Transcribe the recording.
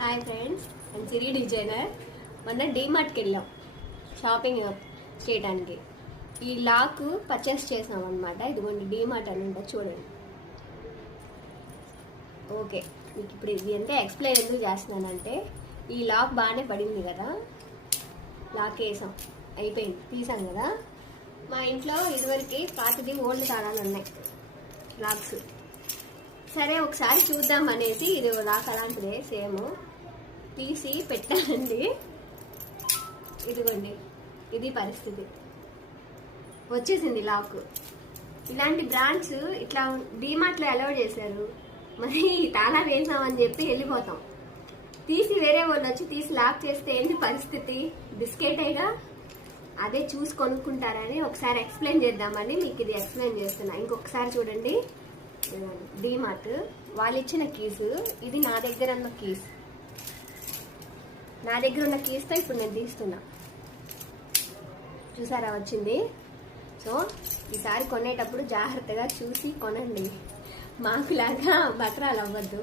Hi friends, నేను సిరి designer. మొన్న డీమార్ట్కి వెళ్ళాం షాపింగ్ చేయడానికి. ఈ లాక్ పర్చేస్ చేసాం అనమాట. ఇదిగోండి డీమార్ట్ అని ఉంటుంది చూడండి. ఓకే, మీకు ఇప్పుడు ఇది ఎంత ఎక్స్ప్లెయిన్ ఎందుకు చేస్తున్నానంటే, ఈ లాక్ బాగానే పడింది కదా, లాక్ వేసాం అయిపోయింది, తీసాం కదా. మా ఇంట్లో ఇదివరకు పాతది ఓల్డ్ తాళాలు ఉన్నాయి లాక్స్. సరే ఒకసారి చూద్దాం అనేసి ఇది లాక్ అలాంటిదే సేమ్ తీసి పెట్టానండి. ఇదిగోండి, ఇది పరిస్థితి వచ్చేసింది లాక్. ఇలాంటి బ్రాండ్స్ ఇట్లా డీమార్ట్లో అలౌ చేశారు, మరి తాళా వేసామని చెప్పి వెళ్ళిపోతాం. తీసి వేరే వాళ్ళు వచ్చి తీసి లాక్ చేస్తే ఏంటి పరిస్థితి? బిస్కెటేగా. అదే చూసి కొనుక్కుంటారని ఒకసారి ఎక్స్ప్లెయిన్ చేద్దామని మీకు ఇది ఎక్స్ప్లెయిన్ చేస్తున్నా. ఇంకొకసారి చూడండి, డీమార్ట్ వాళ్ళు ఇచ్చిన కీస్, ఇది నా దగ్గర ఉన్న కీస్. నా దగ్గర ఉన్న కీస్తో ఇప్పుడు నేను తీస్తున్నా. చూసారా వచ్చింది. సో ఈసారి కొనేటప్పుడు జాగ్రత్తగా చూసి కొనండి, మాకులాగా బతరాలు అవ్వద్దు.